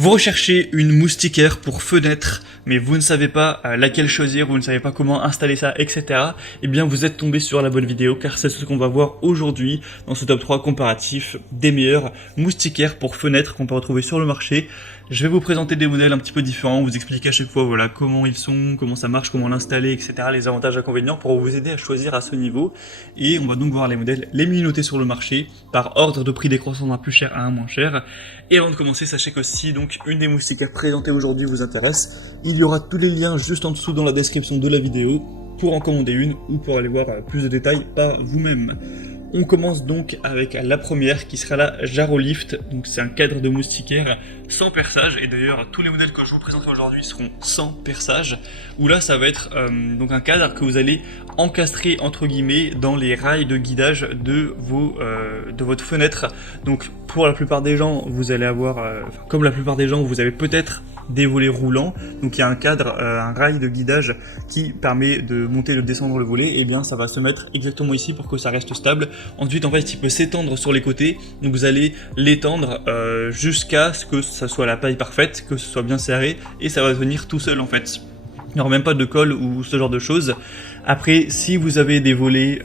Vous recherchez une moustiquaire pour fenêtre, mais vous ne savez pas laquelle choisir, vous ne savez pas comment installer ça, etc. Eh bien, vous êtes tombé sur la bonne vidéo, car c'est ce qu'on va voir aujourd'hui dans ce top 3 comparatif des meilleures moustiquaires pour fenêtre qu'on peut retrouver sur le marché. Je vais vous présenter des modèles un petit peu différents, vous expliquer à chaque fois voilà, comment ils sont, comment ça marche, comment l'installer, etc. Les avantages et inconvénients pour vous aider à choisir à ce niveau. Et on va donc voir les modèles les mieux notés sur le marché, par ordre de prix décroissant d'un plus cher à un moins cher. Et avant de commencer, sachez que si donc une des moustiquaires présentées aujourd'hui vous intéresse, il y aura tous les liens juste en dessous dans la description de la vidéo pour en commander une ou pour aller voir plus de détails par vous-même. On commence donc avec la première qui sera la Jarolift, donc c'est un cadre de moustiquaire sans perçage, et d'ailleurs tous les modèles que je vous présenterai aujourd'hui seront sans perçage, où là ça va être donc un cadre que vous allez encastrer entre guillemets dans les rails de guidage de votre fenêtre. Donc pour la plupart des gens vous allez avoir, comme la plupart des gens vous avez peut-être des volets roulants, donc il y a un cadre, un rail de guidage qui permet de monter et de descendre le volet, et bien ça va se mettre exactement ici pour que ça reste stable. Ensuite en fait il peut s'étendre sur les côtés, donc vous allez l'étendre jusqu'à ce que ça soit la taille parfaite, que ce soit bien serré, et ça va venir tout seul en fait. Il n'y aura même pas de colle ou ce genre de choses. Après si vous avez des volets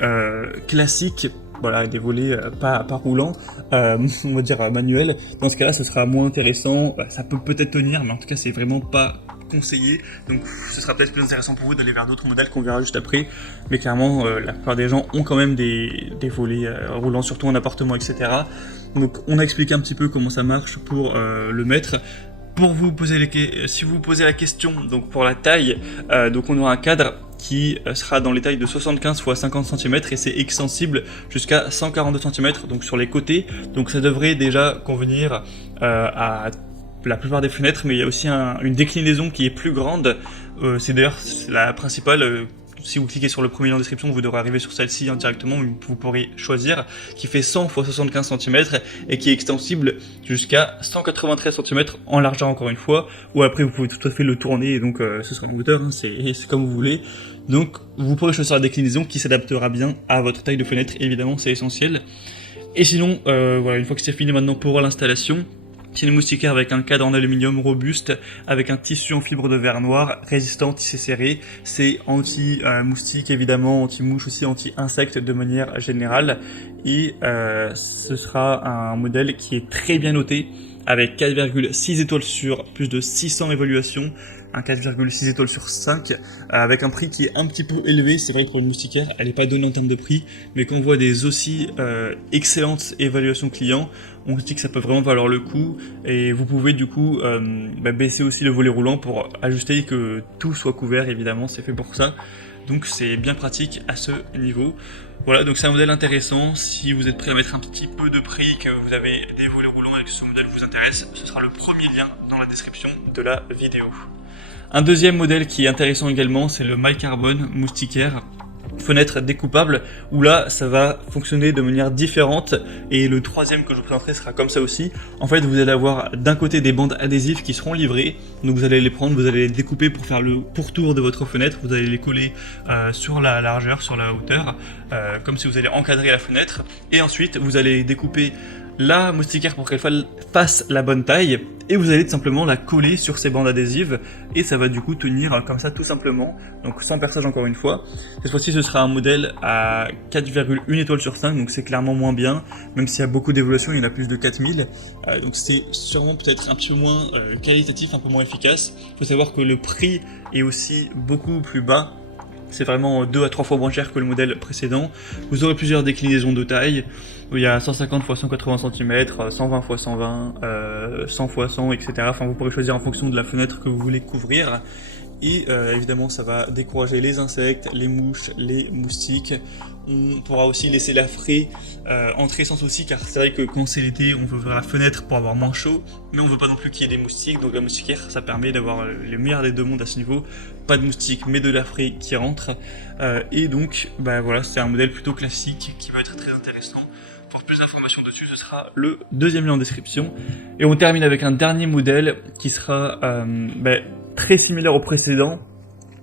classiques, voilà, des volets pas roulants, on va dire manuels, dans ce cas-là ce sera moins intéressant, ça peut peut-être tenir, mais en tout cas c'est vraiment pas conseillé, donc ce sera peut-être plus intéressant pour vous d'aller vers d'autres modèles qu'on verra juste après, mais clairement la plupart des gens ont quand même des volets roulants, surtout en appartement, etc. Donc on a expliqué un petit peu comment ça marche pour le mettre. Pour vous poser si vous posez la question, donc pour la taille, donc on aura un cadre qui sera dans les tailles de 75 x 50 cm et c'est extensible jusqu'à 142 cm donc sur les côtés, donc ça devrait déjà convenir à la plupart des fenêtres, mais il y a aussi une déclinaison qui est plus grande, c'est d'ailleurs la principale. Si vous cliquez sur le premier lien en description, vous devrez arriver sur celle-ci directement, vous pourrez choisir, qui fait 100 x 75 cm et qui est extensible jusqu'à 193 cm en largeur encore une fois, ou après vous pouvez tout à fait le tourner, et donc ce sera une hauteur, hein, c'est comme vous voulez. Donc vous pourrez choisir la déclinaison qui s'adaptera bien à votre taille de fenêtre, évidemment c'est essentiel. Et sinon, voilà, une fois que c'est fini maintenant pour l'installation, c'est une moustiquaire avec un cadre en aluminium robuste, avec un tissu en fibre de verre noir, résistant, tissé serré. C'est anti-moustique évidemment, anti-mouche aussi, anti-insecte de manière générale. Et ce sera un modèle qui est très bien noté, avec 4,6 étoiles sur plus de 600 évaluations. Un 4,6 étoiles sur 5, avec un prix qui est un petit peu élevé. C'est vrai que pour une moustiquaire, elle n'est pas donnée en termes de prix, mais quand on voit des aussi excellentes évaluations clients, on se dit que ça peut vraiment valoir le coup, et vous pouvez du coup baisser aussi le volet roulant pour ajuster que tout soit couvert, évidemment, c'est fait pour ça. Donc c'est bien pratique à ce niveau. Voilà, donc c'est un modèle intéressant. Si vous êtes prêt à mettre un petit peu de prix, que vous avez des volets roulants et que ce modèle vous intéresse, ce sera le premier lien dans la description de la vidéo. Un deuxième modèle qui est intéressant également, c'est le MyCarbon moustiquaire fenêtre découpable, où là ça va fonctionner de manière différente, et le troisième que je vous présenterai sera comme ça aussi. En fait vous allez avoir d'un côté des bandes adhésives qui seront livrées, donc vous allez les prendre, vous allez les découper pour faire le pourtour de votre fenêtre, vous allez les coller sur la largeur, sur la hauteur, comme si vous allez encadrer la fenêtre, et ensuite vous allez découper la moustiquaire pour qu'elle fasse la bonne taille, et vous allez tout simplement la coller sur ces bandes adhésives, et ça va du coup tenir comme ça tout simplement, donc sans perçage encore une fois. Cette fois-ci ce sera un modèle à 4,1 étoiles sur 5, donc c'est clairement moins bien, même s'il y a beaucoup d'évolutions, il y en a plus de 4000, donc c'est sûrement peut-être un petit peu moins qualitatif, un peu moins efficace. Il faut savoir que le prix est aussi beaucoup plus bas. C'est vraiment 2 à 3 fois moins cher que le modèle précédent. Vous aurez plusieurs déclinaisons de taille. Il y a 150 x 180 cm, 120 x 120, 100 x 100, etc. Enfin, vous pourrez choisir en fonction de la fenêtre que vous voulez couvrir. Et évidemment, ça va décourager les insectes, les mouches, les moustiques. On pourra aussi laisser l'air frais entrer sans souci, car c'est vrai que quand c'est l'été, on veut ouvrir la fenêtre pour avoir moins chaud, mais on veut pas non plus qu'il y ait des moustiques. Donc la moustiquaire, ça permet d'avoir le meilleur des deux mondes à ce niveau. Pas de moustiques, mais de l'air frais qui rentre. Et donc, voilà, c'est un modèle plutôt classique qui va être très intéressant. Pour plus d'informations dessus, ce sera le deuxième lien en description. Et on termine avec un dernier modèle qui sera très similaire au précédent,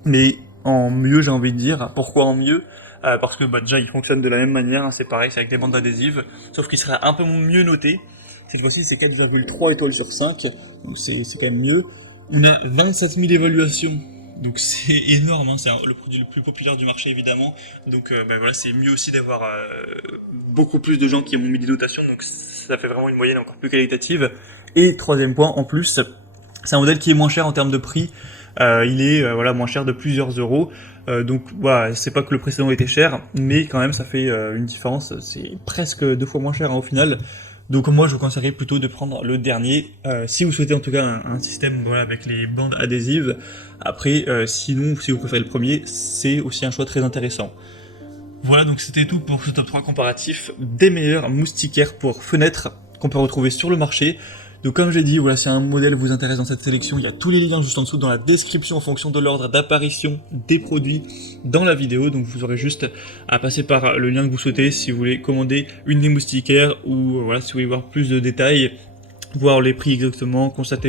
mais en mieux, j'ai envie de dire. Pourquoi en mieux? Parce que déjà il fonctionne de la même manière, hein, c'est pareil, c'est avec des bandes adhésives, sauf qu'il sera un peu mieux noté. Cette fois-ci, c'est 4,3 étoiles sur 5, donc c'est quand même mieux. On a 27 000 évaluations, donc c'est énorme, hein. C'est le produit le plus populaire du marché évidemment. Donc voilà, c'est mieux aussi d'avoir beaucoup plus de gens qui ont mis des notations, donc ça fait vraiment une moyenne encore plus qualitative. Et troisième point, en plus, c'est un modèle qui est moins cher en termes de prix. Il est voilà, moins cher de plusieurs euros. Donc voilà, c'est pas que le précédent était cher, mais quand même ça fait une différence. C'est presque 2 fois moins cher, hein, au final. Donc moi je vous conseillerais plutôt de prendre le dernier, si vous souhaitez en tout cas un système voilà, avec les bandes adhésives. Après sinon si vous préférez le premier, c'est aussi un choix très intéressant. Voilà, donc c'était tout pour ce top 3 comparatif des meilleurs moustiquaires pour fenêtres qu'on peut retrouver sur le marché. Donc comme j'ai dit, voilà, si un modèle vous intéresse dans cette sélection, il y a tous les liens juste en dessous dans la description en fonction de l'ordre d'apparition des produits dans la vidéo. Donc vous aurez juste à passer par le lien que vous souhaitez si vous voulez commander une des moustiquaires ou voilà, si vous voulez voir plus de détails, voir les prix exactement, constater